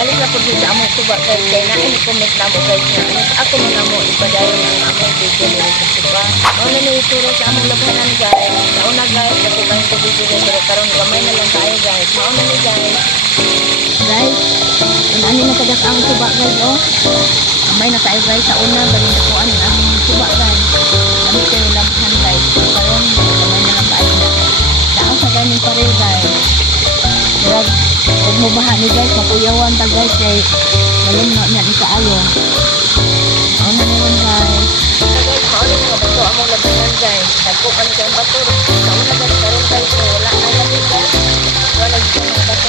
balik na po dito among suba guys kay na ini comment na mo guys nga ako man na mo ipadayon ang among video dito sa suba. Ano na ituro sa among labanan guys. Nauna guys ako guys ko video pero karon gamay na lang tayo guys. Mauna ni guys. Guys, ani na kadak ang suba guys oh. Gamay na tayo guys sa una balik na ko ang among suba guys. Kami kayo labanan guys. Karon gamay na lang tayo. Saan sa ganing pare guys. Huwag mo baha ni guys, makuyawan ta guys kay ngayon na niya ni kaayo. Ano na naman guys. Guys, maano nga ba ito among labanan guys. Nagpo kami kayong bato. Sa una guys, karoon guys, so wala na yan guys. Wala dito mga bato.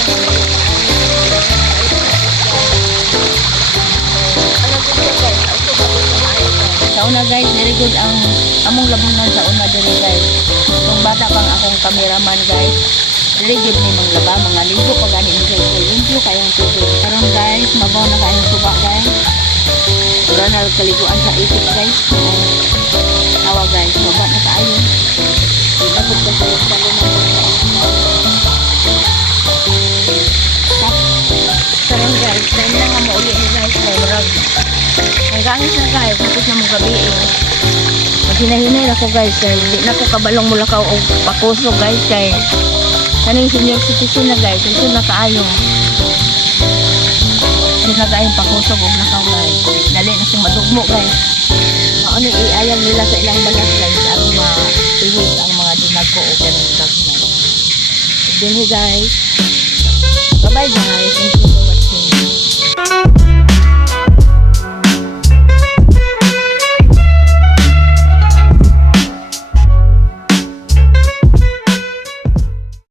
Ano dito guys, ito bato sa maayo guys. Sa una guys, very good ang among labanan sa una dito guys. Kung bata pang akong cameraman guys. Ligid ni mga laba, mga ligo pag ani ni guys. Limpyo kayong tubig. Karon guys, mabaw na kayong suba guys. Wala na kaliguan sa isip guys. Tawa guys, maba na tayo. Ilabot ka sa salon ng karon guys, time na nga mauli ni guys. Marag. Nagangis na guys, tapos na mong gabi eh. Maghinahinay ako guys. Hindi na ko kabalong mula ka o pakuso guys. Kay kaning senior citizen na guys, ito na kaayo. Ito na kaayong pakusog o nakaw guys. Dali na siyang madugmo guys. Ano iayang nila sa ilang balat guys. Ang mapihig ang mga dinagko o ganun gagmay. Din guys. Bye bye guys. Thank you.